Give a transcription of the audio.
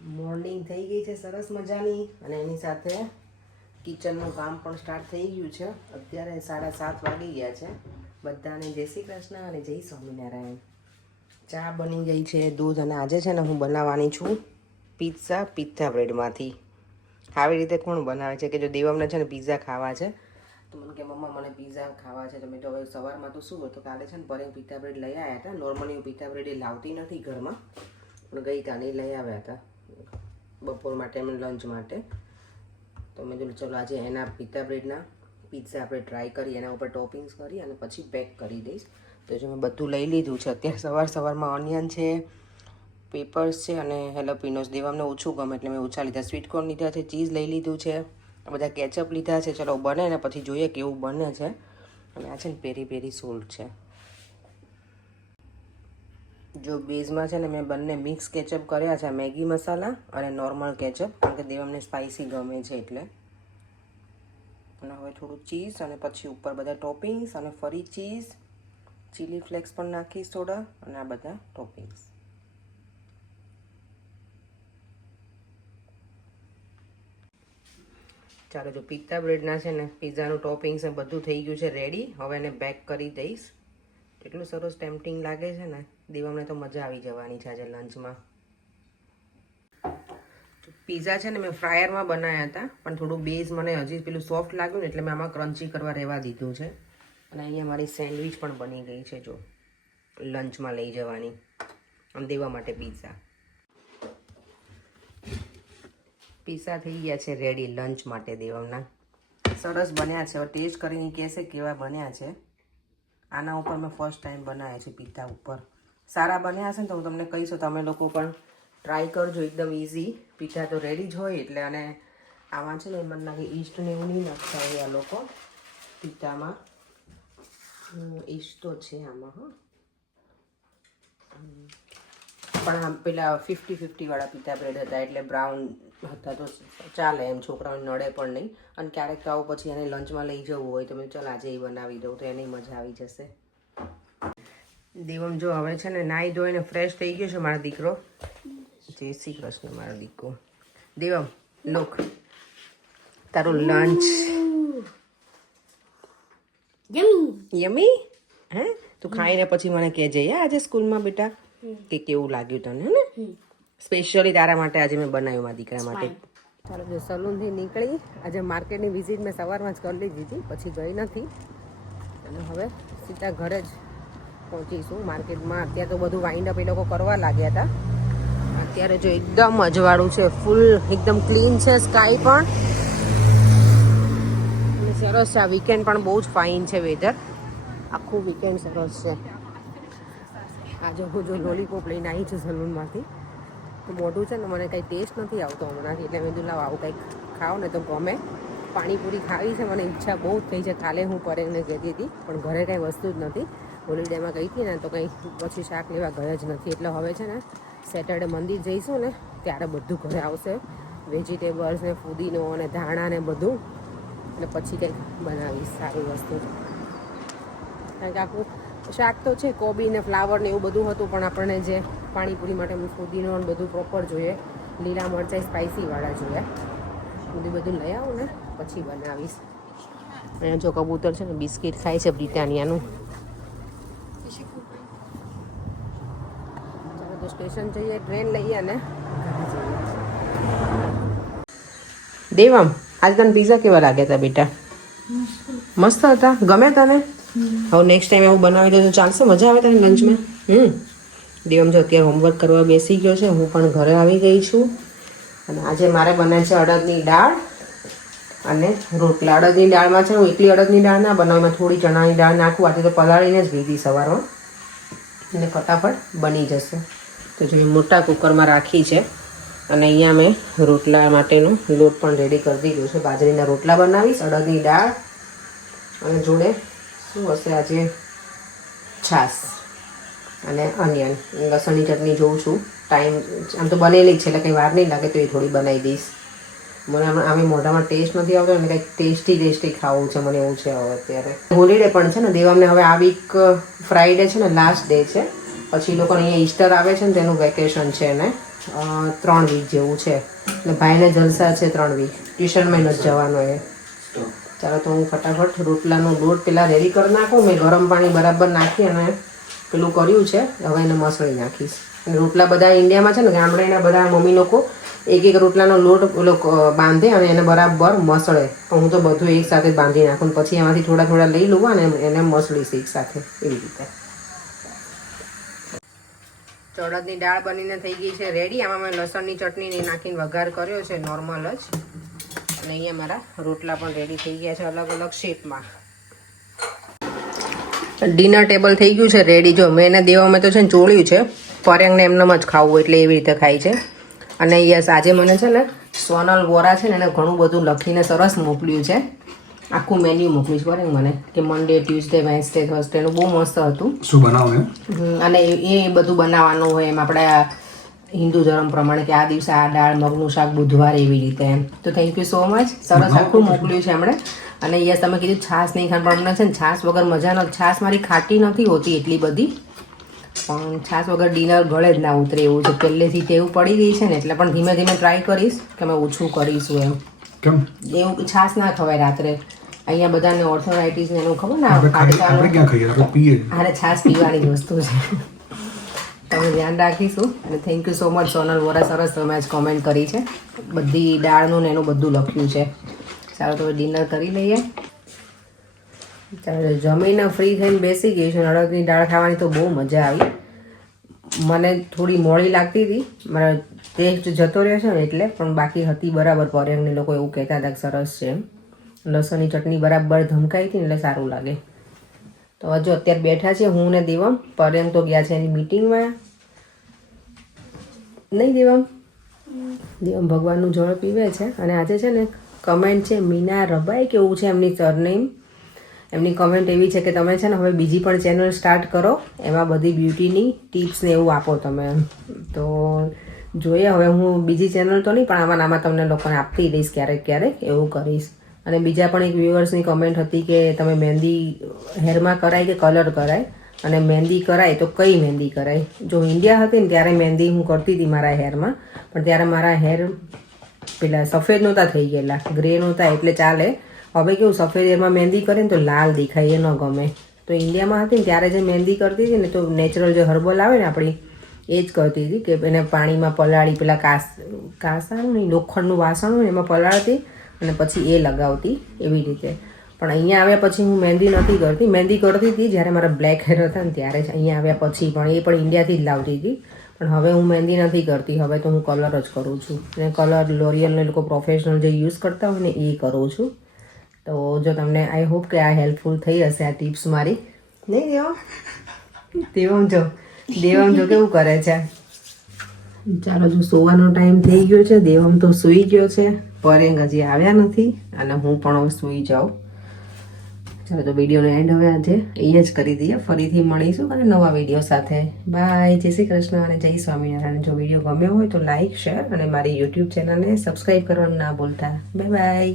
Morning થઈ ગઈ છે સરસ મજાની અને એની સાથે કિચનનું કામ પણ સ્ટાર્ટ થઈ ગયું છે. અત્યારે 7:30 વાગી ગયા છે. બધાને જય શ્રી કૃષ્ણ અને જય સ્વામિનારાયણ. ચા બની ગઈ છે, દૂધ, અને આજે છે ને હું બનાવવાની છું પિત્ઝા બ્રેડમાંથી. આવી રીતે કોણ બનાવે છે કે જો દેવમને છે ને પિઝા ખાવા છે તો મને કે મમ્મા મને પિઝા ખાવા છે. તો મેં તો હવે સવારમાં તો શું હતું, કાલે છે ને પરે પિત્ઝા બ્રેડ લઈ આવ્યા હતા. નોર્મલી હું પિત્ઝા બ્રેડ લાવતી નથી ઘરમાં, પણ ગઈ કાલે લઈ આવ્યા હતા બપોર માટે અને લંચ માટે. તો મેં કીધું ચલો આજે એના પિત્ઝા બ્રેડના પિઝા આપણે ટ્રાય કરી, એના ઉપર ટોપિંગ્સ કરી અને પછી પેક કરી દઈશ. તો જો મેં બધું લઈ લીધું છે. અત્યારે સવારમાં ઓનિયન છે, પેપર્સ છે અને હેલોપિનોસ. દેવામને ઓછું ગમે એટલે મેં ઓછા લીધા. સ્વીટકોર્ન લીધા છે, ચીઝ લઈ લીધું છે, આ બધા કેચઅપ લીધા છે. ચલો બને ને પછી જોઈએ કેવું બને છે. અને આ છે ને પેરી પેરી સોલ્ટ છે. જો બેઝમાં છે ને મેં બંને મિક્સ કેચઅપ કર્યા છે, મેગી મસાલા અને નોર્મલ કેચઅપ, કારણ કે દેવમને સ્પાઇસી ગમે છે એટલે. અને હવે થોડું ચીઝ અને પછી ઉપર બધા ટોપિંગ્સ અને ફરી ચીઝ, ચીલી ફ્લેક્સ પણ નાખીશ થોડા, અને આ બધા ટોપિંગ્સ. ચાલો, જો પિત્ઝા બ્રેડના છે ને પિઝાનું ટોપિંગ્સ ને બધું થઈ ગયું છે રેડી. હવે એને બેક કરી દઈશ. એટલું સરસ ટેમ્પટિંગ લાગે છે ને, દેવામને તો મજા આવી જવાની છે આજે લંચમાં. પિઝા છે ને મેં ફ્રાયરમાં બનાવ્યા હતા, પણ થોડું બેઝ મને હજી પેલું સોફ્ટ લાગ્યું ને એટલે મેં આમાં ક્રન્ચી કરવા રહેવા દીધું છે. અને અહીંયા મારી સેન્ડવિચ પણ બની ગઈ છે, જો લંચમાં લઈ જવાની અને દેવા માટે પિઝા થઈ ગયા છે રેડી લંચ માટે દેવમના. સરસ બન્યા છે. હવે ટેસ્ટ કરીને કહેશે કેવા બન્યા છે. આના ઉપર મેં ફર્સ્ટ ટાઈમ બનાવ્યા છે પિત્ઝા ઉપર. સારા બન્યા હશે ને તો હું તમને કહીશ, તમે લોકો પણ ટ્રાય કરજો. એકદમ ઇઝી. પિત્ઝા તો રેડી જ હોય એટલે. અને આમાં છે ને મને લાગે ઈસ્ટ ને એવું નહીં નાખતા હોય આ લોકો પિત્ઝામાં. ઈસ્ટ તો છે આમાં, હા, પણ આમ પેલા 50-50 વાળા પિત્ઝા બ્રેડ હતા એટલે બ્રાઉન હતા તો ચાલે એમ, છોકરાઓને નડે પણ નહીં. અને ક્યારેક તો આવું પછી એને લંચમાં લઈ જવું હોય તો મેં ચાલ આજે એ બનાવી દઉં તો એને મજા આવી જશે. દેવમ જો હવે છે ને નાહી ધોઈને ફ્રેશ થઈ ગયો છે મારો દીકરો. જય શ્રી કૃષ્ણ મારો દીકરો. દેવમ લોક તારું લંચ યમી. હે તું ખાઈને પછી મને કહેજે આજે સ્કૂલમાં બેટા કે કેવું લાગ્યું તને, હે ને? સ્પેશિયલી તારા માટે આજે મેં બનાવ્યું મારા દીકરા માટે. ચાલો, જો સલૂનથી નીકળી. આજે માર્કેટની વિઝિટ મેં સવારમાં જ કરી લીધી હતી, પછી ગઈ નથી. અને હવે સીધા ઘરે જ પહોંચીશું માર્કેટમાં. અત્યારે તો બધું વાઇન્ડ અપ એ લોકો કરવા લાગ્યા હતા. અત્યારે જો એકદમ અજવાળું છે, ફૂલ એકદમ ક્લીન છે સ્કાય પણ. અને સરસ છે. આ વીકેન્ડ પણ બહુ જ ફાઇન છે વેધર. આખું વીકેન્ડ સરસ છે. આજે હું જો લોલીપોપ લઈને આવી છું સલૂનમાંથી. તો મોઢું છે ને મને કંઈ ટેસ્ટ નથી આવતો હમણાંથી, એટલે મેં કીધું લાવ આવું કંઈક ખાઓ ને તો ગમે. પાણીપુરી ખાવી છે, મને ઈચ્છા બહુ જ થઈ છે. કાલે હું પરેને કહેતી હતી પણ ઘરે કંઈ વસ્તુ જ નથી. હોલિડેમાં ગઈ હતી ને તો કંઈ પછી શાક લેવા ગયા જ નથી. એટલે હવે છે ને સેટરડે મંદિર જઈશું ને ત્યારે બધું ઘરે આવશે, વેજીટેબલ્સ ને ફુદીનો અને ધાણા ને બધું. અને પછી કંઈક બનાવીશ સારી વસ્તુ. કારણ કે આખું શાક તો છે, કોબી ને ફ્લાવર ને એવું બધું હતું, પણ આપણને જે પાણીપુરી માટે ફુદીનો ને બધું પ્રોપર જોઈએ, લીલા મરચાં સ્પાઇસીવાળા જોઈએ. બધું લઈ આવું ને પછી બનાવીશ. અહીંયા જો કબૂતર છે ને બિસ્કિટ ખાય છે બ્રિટાનિયાનું. ચાલો તો સ્ટેશન જઈએ, ટ્રેન લઈએ અને દેવમ આજે તને પિઝા કેવા લાગ્યા હતા બેટા? મસ્ત હતા? ગમે તને? હવે નેક્સ્ટ ટાઈમ એવું બનાવી દે તો ચાલશે? મજા આવે તને લંચમાં? દેવમ જો અત્યારે હોમવર્ક કરવા બેસી ગયો છે. હું પણ ઘરે આવી ગઈ છું. અને આજે મારે બને છે અડદની દાળ અને રોટલા. અડદની દાળમાં છે હું એકલી અડદની દાળ ના બનાવું, એમાં થોડી ચણાની દાળ નાખું. આજે તો પલાળીને જ લીધી સવારમાં, અને ફટાફટ બની જશે. તો જો મોટા કુકરમાં રાખી છે. અને અહીંયા મેં રોટલા માટેનું લોટ પણ રેડી કરી દીધું છે. બાજરીના રોટલા બનાવીશ, અડદની દાળ અને જોડે શું હશે આજે? છાશ અને ઓનિયન, લસણની ચટણી જોઉં છું. ટાઈમ આમ તો બનેલી જ છે એટલે કંઈ વાર નહીં લાગે, તો એ થોડી બનાવી દઈશ. મને આમે મોઢામાં ટેસ્ટ નથી આવતો અને કંઈક ટેસ્ટી ખાવું છે મને, એવું છે હવે અત્યારે. હોલિડે પણ છે ને દેવામને હવે આ વીક ફ્રાઈડે છે ને લાસ્ટ ડે છે. પછી લોકોને અહીંયા ઈસ્ટર આવે છે ને તેનું વેકેશન છે એને. 3 વીક જેવું છે. એટલે ભાઈને જલસા છે 3 વીક. ટ્યુશનમાં નથી જવાનો એ. ચાલો તો હું ફટાફટ રોટલાનો લોટ પેલા રેડી કરી નાખું. મેં ગરમ પાણી બરાબર નાખી અને પેલું કર્યું છે. હવે એને મસળી નાખીશ. અને રોટલા બધા ઇન્ડિયામાં છે ને ગામડેના બધા મમ્મી લોકો એક રોટલાનો લોટ પેલો બાંધે અને એને બરાબર મસળે. હું તો બધું એક સાથે જ બાંધી નાખું. પછી એમાંથી થોડા થોડા લઈ લઉં અને એને મસળીશ એક સાથે એવી રીતે. ચડદની દાળ બનીને થઈ ગઈ છે રેડી. આમાં મેં લસણની ચટણી નાખીને વઘાર કર્યો છે નોર્મલ જ. અને અહીંયા મારા રોટલા પણ રેડી થઈ ગયા છે અલગ અલગ શેપમાં. ડિનર ટેબલ થઈ ગયું છે રેડી. જો મેં એને દેવામાં તો છે ને ચોળ્યું છે. પરેંગને એમનેમ જ ખાવું એટલે એવી રીતે ખાય છે. અને યસ આજે મને છે ને સોનલ વોરા છે ને એને ઘણું બધું લખીને સરસ મોકલ્યું છે. આખું મેન્યુ મોકલ્યું છે પરેંગ મને કે મંડે ટ્યુઝડે વેન્સડે થર્સડેનું બહુ મસ્ત હતું. શું બનાવું અને એ બધું બનાવવાનું હોય એમ આપણે હિન્દુ ધર્મ પ્રમાણે કે આ દિવસે આ દાળ મગનું શાક બુધવાર એવી રીતે એમ. તો થેન્ક યુ સો મચ. સરસ આખું મોકલ્યું છે એમણે. અને યસ તમે કીધું છાશ નહીં ખાન પણ અમને છે ને છાશ વગર મજા નથી. છાશ મારી ખાટી નથી હોતી એટલી બધી પણ છાશ વગર ડિનર ગળે જ ના ઉતરે એવું છે. પહેલેથી ટેવ પડી ગઈ છે ને એટલે પણ ધીમે ધીમે ટ્રાય કરીશ કે અમે ઓછું કરીશું એમ. કેમ એવું છાશ ના ખવાય રાત્રે. અહીંયા બધાને ઓર્થોરાઇટિસ ને એનું ખબર ને આપણે ક્યાં ખાઈએ આપણે પીએ. અરે છાશ પીવાની જ વસ્તુ છે. તમે ધ્યાન રાખીશું. અને thank you so much Sonal Vora. સરસ તમે આજ કોમેન્ટ કરી છે. બધી દાળનું ને એનું બધું લખ્યું છે. ચાલો તો ડિનર કરી લઈએ. ચાલો જમીને ફ્રી થઈને બેસી ગઈ છું. અડદની દાળ ખાવાની તો બહુ મજા આવી. મને થોડી મોડી લાગતી હતી. મારા ટેસ્ટ જતો રહ્યો છે ને એટલે. પણ બાકી હતી બરાબર. પરેંગને લોકો એવું કહેતા હતા કે સરસ છે એમ. લસણની ચટણી બરાબર ધમકાઈ હતી ને એટલે સારું લાગે. તો હજુ અત્યારે બેઠા છે હું ને દેવમ. પરેંગ તો ગયા છે એની મિટિંગમાં. નહીં દેવમ ભગવાનનું જળ પીવે છે. અને આજે છે ને કમેન્ટ છે મીના રબાઈ કેવું છે એમની સરનેમ. એમની કમેન્ટ એવી છે કે તમે છે ને હવે બીજી પણ ચેનલ સ્ટાર્ટ કરો. એમાં બધી બ્યુટીની ટિપ્સ ને એવું આપો તમે. તો જોઈએ હવે હું બીજી ચેનલ તો નહીં પણ આમાં તમને લોકોને આપતી રહીશ ક્યારેક ક્યારેક એવું કરીશ. અને બીજા પણ એક વ્યુઅર્સની કમેન્ટ હતી કે તમે મહેંદી હેરમાં કરાય કે કલર કરાય. અને મહેંદી કરાય તો કઈ મહેંદી કરાય. જો ઇન્ડિયા હતી ને ત્યારે મહેંદી હું કરતી હતી મારા હેરમાં. પણ ત્યારે મારા હેર પેલા સફેદ નહોતા થઈ ગયેલા, ગ્રે નહોતા એટલે ચાલે. હવે કેવું સફેદ હેરમાં મહેંદી કરે ને તો લાલ દેખાય એ ન ગમે. તો ઇન્ડિયામાં હતી ને ત્યારે જે મહેંદી કરતી હતી ને તો નેચરલ જે હર્બલ આવે ને આપણી એ જ કરતી હતી કે એને પાણીમાં પલાળી પેલા કાસાનું નહીં લોખંડનું વાસણ હોય એમાં પલાળતી અને પછી એ લગાવતી એવી રીતે. પણ અહીંયા આવ્યા પછી હું મહેંદી નથી કરતી. મહેંદી કરતી હતી જ્યારે મારા બ્લેક હેર હતા ને ત્યારે જ. અહીંયા આવ્યા પછી પણ એ પણ ઇન્ડિયાથી જ લાવતી હતી. પણ હવે હું મહેંદી નથી કરતી. હવે તો હું કલર જ કરું છું. અને કલર લોરિયલને લોકો પ્રોફેશનલ જે યુઝ કરતા હોય ને એ કરું છું. તો જો તમને આઈ હોપ કે આ હેલ્પફુલ થઈ હશે આ ટિપ્સ મારી. નહીં દેવમ જો કેવું કરે છે. ચાલો જો સોવાનો ટાઈમ થઈ ગયો છે. દેવમ તો સૂઈ ગયો છે. પરેંગ હજી આવ્યા નથી અને હું પણ હવે સૂઈ જાઉં. ચાલો તો વિડીયોનો એન્ડ હવે આજે અહીંયા જ કરી દઈએ. ફરીથી મળીશું અને નવા વિડીયો સાથે. બાય. જય શ્રી કૃષ્ણ અને જય સ્વામિનારાયણ. જો વિડીયો ગમ્યો હોય તો લાઇક શેર અને મારી યુટ્યુબ ચેનલને સબસ્ક્રાઈબ કરવાનું ના ભૂલતા. Bye bye.